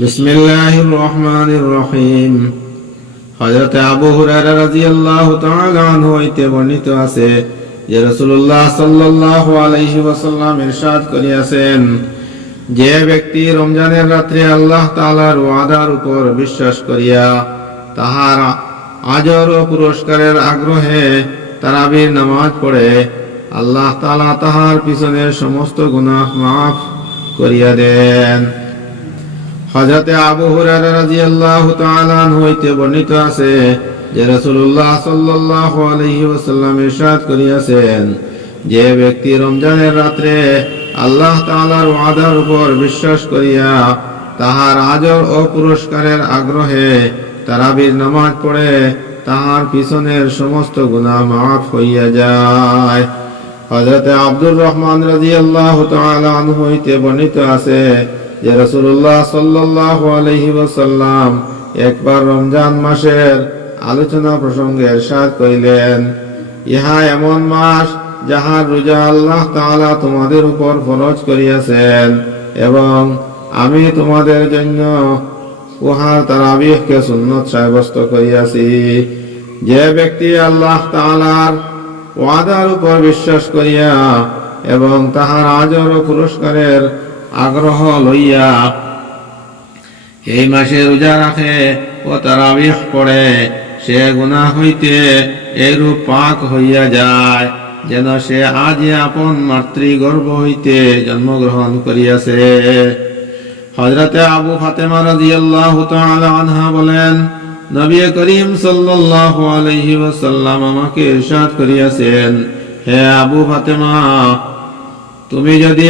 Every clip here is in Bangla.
বিসমিল্লাহির রহমানির রহিম। হযরত আবু হুরায়রা রাদিয়াল্লাহু তাআলা আনহু হইতে বর্ণিত আছে যে রাসূলুল্লাহ সাল্লাল্লাহু আলাইহি ওয়াসাল্লাম ইরশাদ করিয়াছেন, যে ব্যক্তি রমজানের রাত্রে আল্লাহ তাআলার ওয়াদার উপর বিশ্বাস করিয়া তাহার আজর ও পুরস্কারের আগ্রহে তারাবির নামাজ পড়ে, আল্লাহ তাআলা তাহার পিছনের সমস্ত গুনাহ মাফ করিয়া দেন। হযরত আবু হুরায়রা রাদিয়াল্লাহু তাআলা আনহু হইতে বর্ণিত আছে যে রাসূলুল্লাহ সাল্লাল্লাহু আলাইহি ওয়াসাল্লাম ইরশাদ করিয়াছেন, যে ব্যক্তি রমজানের রাত্রে আল্লাহ তাআলার ওয়াদার উপর বিশ্বাস করিয়া তাহার আজর ও পুরস্কারের আগ্রহে তারাবির নামাজ পড়ে, তাহার পিছনের সমস্ত গুনাহ মাফ হইয়া যায়। হযরত আব্দুর রহমান রাদিয়াল্লাহু তাআলা আনহু হইতে বর্ণিত আছে যে রাসূলুল্লাহ সাল্লাল্লাহু আলাইহি ওয়াসাল্লাম একবার রমজান মাসের আলোচনা প্রসঙ্গে ইরশাদ করিলেন, ইহা এমন মাস যাহার রোজা আল্লাহ তাআলা তোমাদের উপর ফরজ করিয়াছেন, এবং আমি তোমাদের জন্য উহার তারাবিহকে সুন্নত সাব্যস্ত করিয়াছি। যে ব্যক্তি আল্লাহ তাআলার ওয়াদার উপর বিশ্বাস করিয়া এবং তাহার আজর ও পুরস্কারের আগ্রহ লইয়া এই মাসে রোজা রাখে ও তারাবিহ পড়ে, সে গুনাহ হইতে এরূপ পাক হইয়া যায় যেন সে আজই আপন মাতৃগর্ভ হইতে জন্মগ্রহণ করিয়াছে। হযরতে আবু ফাতেমা রাদিয়াল্লাহু তাআলা আনহা বলেন, নবী করিম সাল্লাল্লাহু আলাইহি ওয়াসাল্লাম আমাকে ইরশাদ করিয়াছেন, হে আবু ফাতেমা, তুমি যদি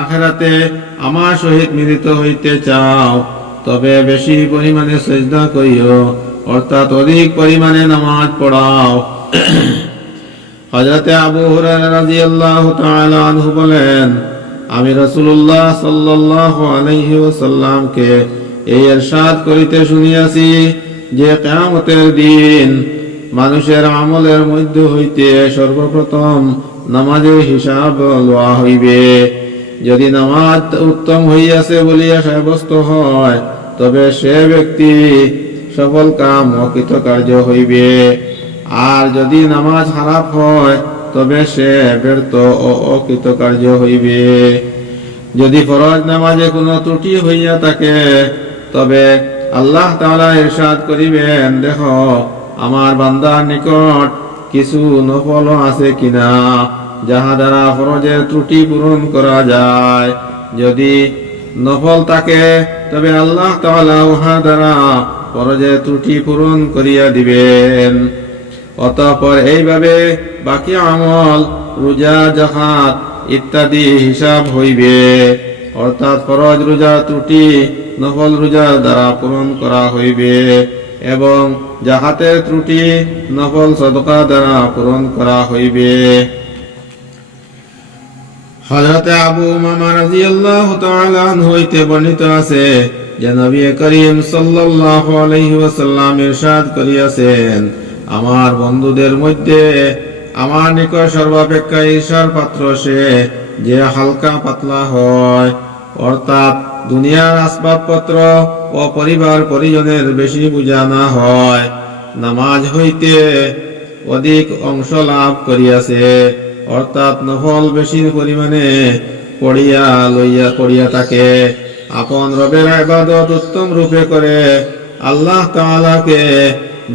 আখিরাতে আমার সহিত মিলিত হইতে চাও তবে বেশি পরিমাণে সিজদা করিও, অর্থাৎ অধিক পরিমাণে নামাজ পড়াও। হযরতে আবু হুরায়রা রাদিয়াল্লাহু তাআলা আনহু বলেন, আমি রাসূলুল্লাহ সাল্লাল্লাহু আলাইহি ওয়াসাল্লামকে এই ইরশাদ করিতে শুনিয়াছি যে কিয়ামতের দিন মানুষের আমলের মধ্য হইতে সর্বপ্রথম নামাজের হিসাব লওয়া হইবে। যদি নামাজ উত্তম হইয়াছে বলিয়া সাব্যস্ত হয় তবে সে ব্যক্তি সফল কাম ও কৃতকার্য হইবে, আর যদি নামাজ খারাপ হয় তবে সে ব্যর্থ ও অকৃতকার্য হইবে। যদি ফরজ নামাজে কোনো ত্রুটি হইয়া থাকে তবে আল্লাহ তাআলা ইরশাদ করিবেন, দেখো আমার বান্দার নিকট কিছু নফল আছে কিনা যাহা দ্বারা ফরজের ত্রুটি পূরণ করা যায়। যদি নফল থাকে তবে আল্লাহ তাআলা উহা দ্বারা ফরজের ত্রুটি পূরণ করিয়া দিবেন। অতঃপর এইভাবে বাকি আমল, রোজা, যাকাত ইত্যাদি হিসাব হইবে, অর্থাৎ ফরজ রোজার ত্রুটি নফল রোজার দ্বারা পূরণ করা হইবে এবং যাকাতের ত্রুটি নফল সাদকা দ্বারা পূরণ করা হইবে। হযরত আবু উমামা রাদিয়াল্লাহু তাআলা আনহু হইতে বর্ণিত আছে যে নবী করিম সাল্লাল্লাহু আলাইহি ওয়াসাল্লাম ইরশাদ করিয়াছেন, আমার বন্ধুদের মধ্যে আমার নিকট সর্বাপেক্ষা ঈর্ষার পাত্র সে যে হালকা পাতলা হয়, অর্থাৎ দুনিয়ার আসবাবপত্র ও পরিবার পরিজনের বেশি বোঝা না হয়, নামাজ হইতে অধিক অংশ লাভ করিয়াছে, অর্থাৎ নফল বেশি পরিমাণে পড়িয়া থাকে, আপন রবের ইবাদত উত্তম রূপে করে, আল্লাহ তাআলাকে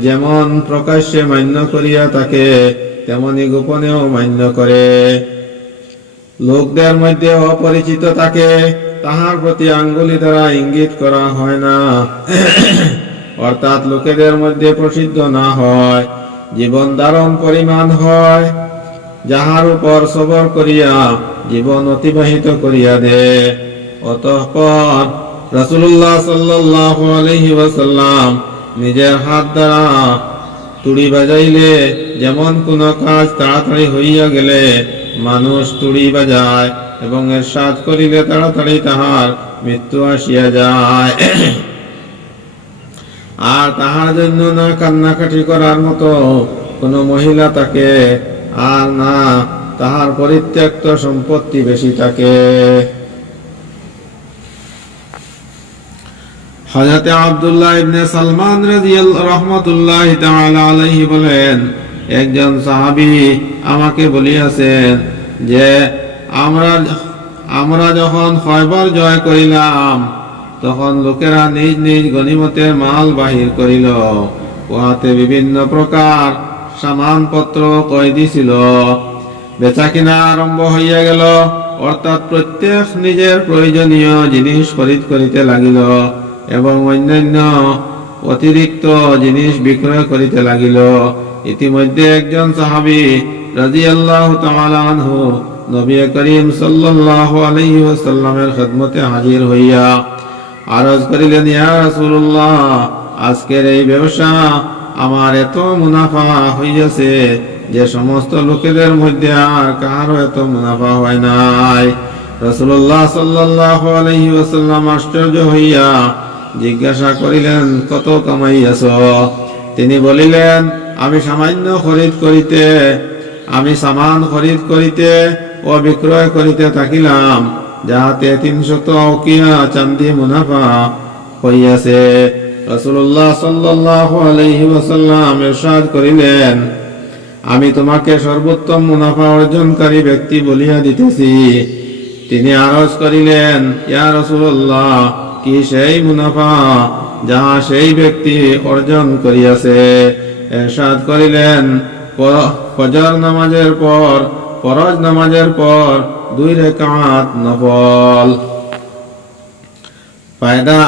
যেমন প্রকাশ্যে মান্য করিয়া থাকে তেমনি গোপনেও মান্য করে, লোকদের মধ্যে অপরিচিত থাকে, তাহার প্রতি আঙ্গুলি দ্বারা ইঙ্গিত করা হয় না, অর্থাৎ লোকেদের মধ্যে প্রসিদ্ধ না হয়, জীবন ধারণ পরিমাণ হয়, যাহার উপর সবর করিয়া জীবন অতিবাহিত করিয়া দে। অতঃপর রাসূলুল্লাহ সাল্লাল্লাহু আলাইহি ওয়াসাল্লাম নিজের হাত দ্বারা তুড়ি বাজাইলে যেমন কোন কাজ তাড়াতাড়ি হইয়া গেলে মানুষ তুড়ি বাজায় এবং ইরশাদ করিলে তাড়াতাড়ি তাহার মৃত্যু আসিয়া যায়, আর তাহার জন্য না কান্নাকাটি করার মতো কোন মহিলা থাকে, আর না তাহার পরিত্যক্ত সম্পত্তি বেশি থাকে। হযরত আব্দুল্লাহ ইবনে সালমান রাদিয়াল্লাহু রাহমাতুল্লাহি তাআলা আলাইহি বলেন, একজন সাহাবী আমাকে বলিয়াছেন যে আমরা যখন খয়বর জয় করিলাম তখন লোকেরা নিজ নিজ গনিমতের মাল বাহির করিল। উহাতে বিভিন্ন প্রকার সামানপত্র কয়েদি ছিল। বেচা কিনা আরম্ভ হইয়া গেল, অর্থাৎ প্রত্যেক নিজের প্রয়োজনীয় জিনিস খরিদ করিতে লাগিল এবং অন্যান্য অতিরিক্ত জিনিস বিক্রয় করিতে লাগিল। ইতিমধ্যে একজন সাহাবী রাদিয়াল্লাহু তাআলা আনহু নবী করিম সাল্লাল্লাহু আলাইহি ওয়াসাল্লামের খিদমতে হাজির হইয়া আরজ করিলেন, ইয়া রাসূলুল্লাহ, আজকের এই ব্যবসা আমার এত মুনাফা হইয়াছে যে সমস্ত লোকেদের মধ্যে আর কারো এত মুনাফা হয় নাই। রাসূলুল্লাহ সাল্লাল্লাহু আলাইহি ওয়াসাল্লাম আশ্চর্য হইয়া জিজ্ঞাসা করিলেন, কত কামাইয়াছ? তিনি বলিলেন, আমি সামান খরিদ করিতে ও বিক্রয় করিতে থাকিলাম, যাহাতে 300 উকিয়া চাঁদি মুনাফা হইয়াছে। রাসূলুল্লাহ সাল্লাল্লাহু আলাইহি ওয়াসাল্লাম ইরশাদ করিলেন, আমি তোমাকে সর্বোত্তম মুনাফা অর্জনকারী ব্যক্তি বলিয়া দিতেছি। তিনি আরজ করিলেন, ইয়া রাসূলুল্লাহ, কি সেই মুনাফা যাহা সেই ব্যক্তি অর্জন করিয়াছে? ইরশাদ করিলেন, ফজর নামাজের পর 2 রাকাত নফল। ফায়দা,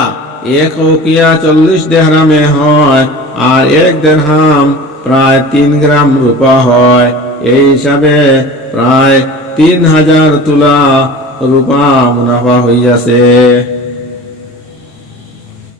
1 উকিয়া 40 দিরহামে হয়, আর 1 দিরহাম প্রায় 3 গ্রাম রূপা হয়। এই হিসাবে প্রায় 3000 তুলা রূপা মুনাফা হইয়াছে।